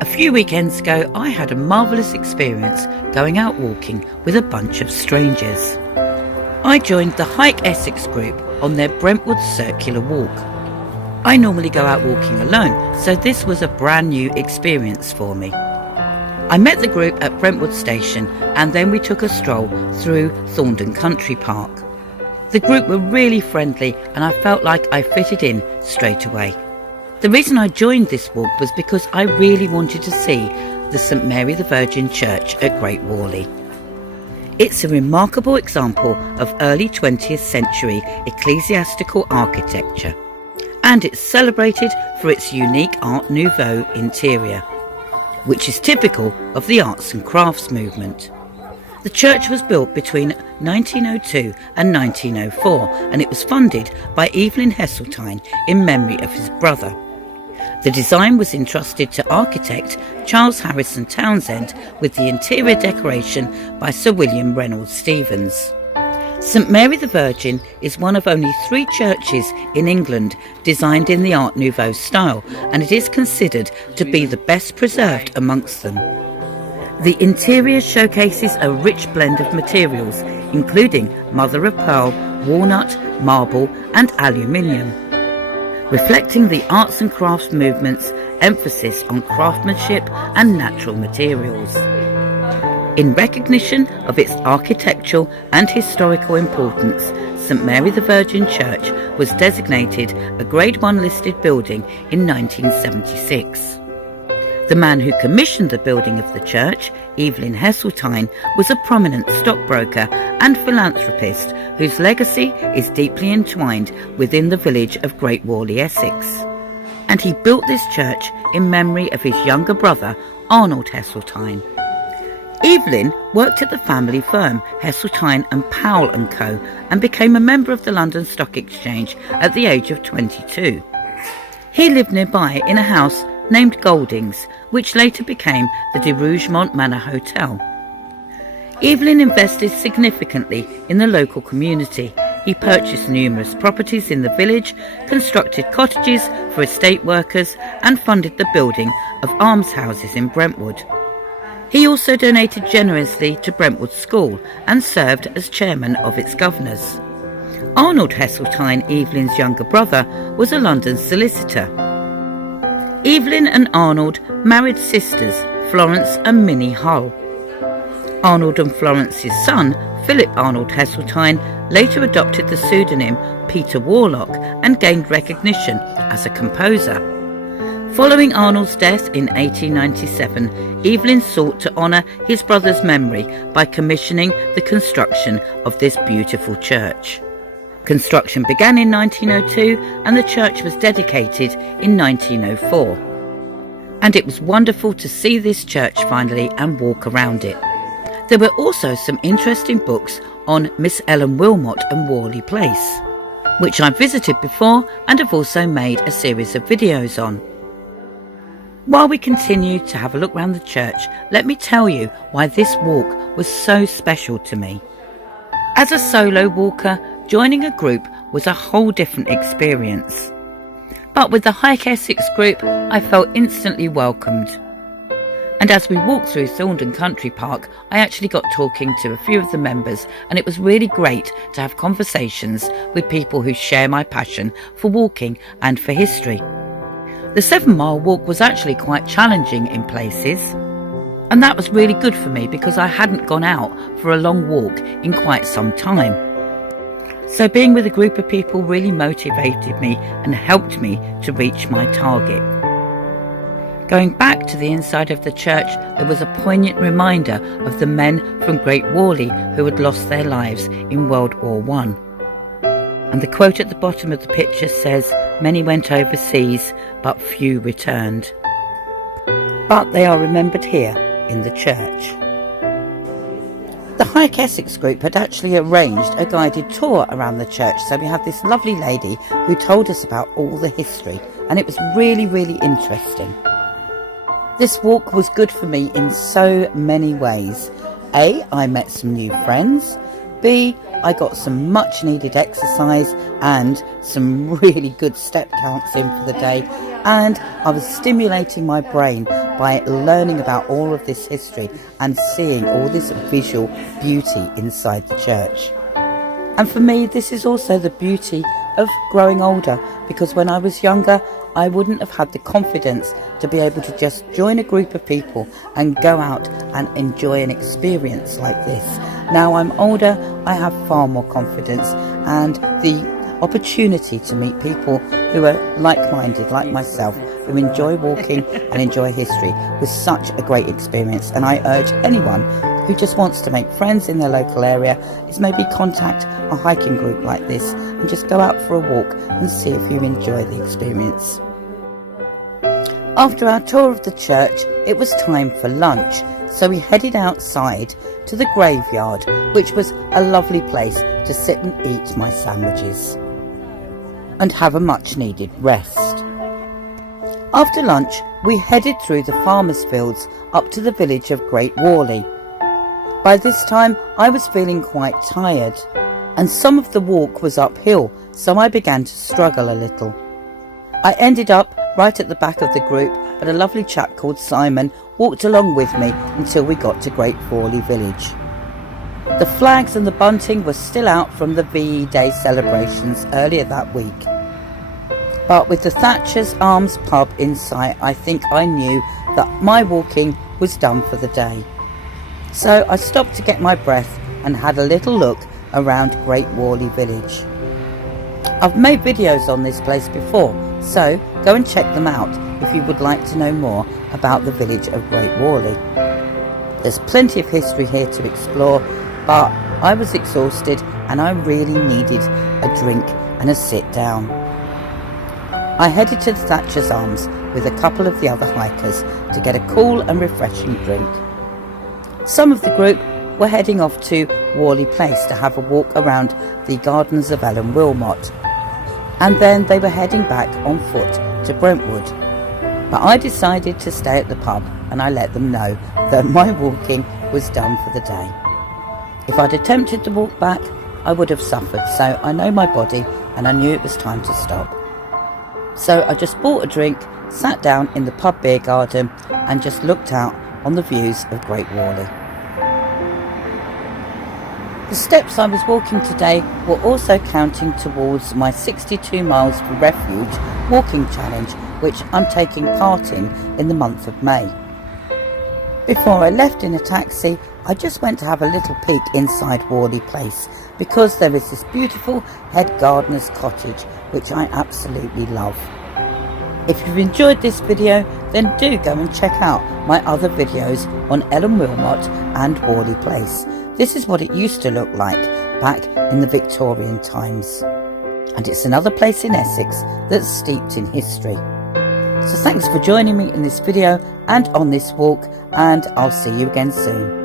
A few weekends ago, I had a marvellous experience going out walking with a bunch of strangers. I joined the Hike Essex group on their Brentwood circular walk. I normally go out walking alone, so this was a brand new experience for me. I met the group at Brentwood station and then we took a stroll through Thorndon Country Park. The group were really friendly and I felt like I fitted in straight away. The reason I joined this walk was because I really wanted to see the St Mary the Virgin Church at Great Warley. It's a remarkable example of early 20th century ecclesiastical architecture, and it's celebrated for its unique Art Nouveau interior, which is typical of the arts and crafts movement. The church was built between 1902 and 1904, and it was funded by Evelyn Heseltine in memory of his brother. The design was entrusted to architect Charles Harrison Townsend, with the interior decoration by Sir William Reynolds Stevens. St Mary the Virgin is one of only 3 churches in England designed in the Art Nouveau style, and it is considered to be the best preserved amongst them. The interior showcases a rich blend of materials, including mother of pearl, walnut, marble and aluminium, reflecting the arts and crafts movement's emphasis on craftsmanship and natural materials. In recognition of its architectural and historical importance, St Mary the Virgin Church was designated a Grade 1 listed building in 1976. The man who commissioned the building of the church, Evelyn Heseltine, was a prominent stockbroker and philanthropist whose legacy is deeply entwined within the village of Great Warley, Essex. And he built this church in memory of his younger brother, Arnold Heseltine. Evelyn worked at the family firm Heseltine and Powell & Co. and became a member of the London Stock Exchange at the age of 22. He lived nearby in a house named Goldings, which later became the de Rougemont Manor Hotel. Evelyn invested significantly in the local community. He purchased numerous properties in the village, constructed cottages for estate workers and funded the building of almshouses in Brentwood. He also donated generously to Brentwood School and served as chairman of its governors. Arnold Heseltine, Evelyn's younger brother, was a London solicitor. Evelyn and Arnold married sisters Florence and Minnie Hull. Arnold and Florence's son, Philip Arnold Heseltine, later adopted the pseudonym Peter Warlock and gained recognition as a composer. Following Arnold's death in 1897, Evelyn sought to honour his brother's memory by commissioning the construction of this beautiful church. Construction began in 1902 and the church was dedicated in 1904. And it was wonderful to see this church finally and walk around it. There were also some interesting books on Miss Ellen Wilmot and Warley Place, which I've visited before and have also made a series of videos on. While we continue to have a look around the church, let me tell you why this walk was so special to me. As a solo walker, joining a group was a whole different experience. But with the Hike Essex group, I felt instantly welcomed. And as we walked through Thorndon Country Park, I actually got talking to a few of the members, and it was really great to have conversations with people who share my passion for walking and for history. The 7-mile walk was actually quite challenging in places, and that was really good for me because I hadn't gone out for a long walk in quite some time. So being with a group of people really motivated me and helped me to reach my target. Going back to the inside of the church, there was a poignant reminder of the men from Great Warley who had lost their lives in World War I. And the quote at the bottom of the picture says, "Many went overseas, but few returned." But they are remembered here in the church. The Hike Essex group had actually arranged a guided tour around the church, so we had this lovely lady who told us about all the history, and it was really, really interesting. This walk was good for me in so many ways. A, I met some new friends. B, I got some much needed exercise and some really good step counts in for the day, and I was stimulating my brain by learning about all of this history and seeing all this visual beauty inside the church. And for me, this is also the beauty of growing older, because when I was younger, I wouldn't have had the confidence to be able to just join a group of people and go out and enjoy an experience like this. Now I'm older, I have far more confidence, and the opportunity to meet people who are like-minded, like myself, who enjoy walking and enjoy history was such a great experience. And I urge anyone who just wants to make friends in their local area is maybe contact a hiking group like this and just go out for a walk and see if you enjoy the experience. After our tour of the church, it was time for lunch, so we headed outside to the graveyard, which was a lovely place to sit and eat my sandwiches and have a much needed rest. After lunch, we headed through the farmers' fields up to the village of Great Warley. By this time, I was feeling quite tired, and some of the walk was uphill, so I began to struggle a little. I ended up right at the back of the group, but a lovely chap called Simon walked along with me until we got to Great Warley village. The flags and the bunting were still out from the VE Day celebrations earlier that week. But with the Thatcher's Arms pub in sight, I think I knew that my walking was done for the day. So I stopped to get my breath and had a little look around Great Warley village. I've made videos on this place before, so go and check them out if you would like to know more about the village of Great Warley. There's plenty of history here to explore, but I was exhausted and I really needed a drink and a sit down. I headed to the Thatcher's Arms with a couple of the other hikers to get a cool and refreshing drink. Some of the group were heading off to Warley Place to have a walk around the gardens of Ellen Wilmot, and then they were heading back on foot to Brentwood. But I decided to stay at the pub, and I let them know that my walking was done for the day. If I'd attempted to walk back, I would have suffered, so I know my body and I knew it was time to stop. So I just bought a drink, sat down in the pub beer garden and just looked out on the views of Great Warley. The steps I was walking today were also counting towards my 62 miles for refuge walking challenge, which I'm taking part in the month of May. Before I left in a taxi, I just went to have a little peek inside Warley Place, because there is this beautiful head gardener's cottage which I absolutely love. If you've enjoyed this video, then do go and check out my other videos on Ellen Wilmot and Warley Place. This is what it used to look like back in the Victorian times. And it's another place in Essex that's steeped in history. So thanks for joining me in this video and on this walk, and I'll see you again soon.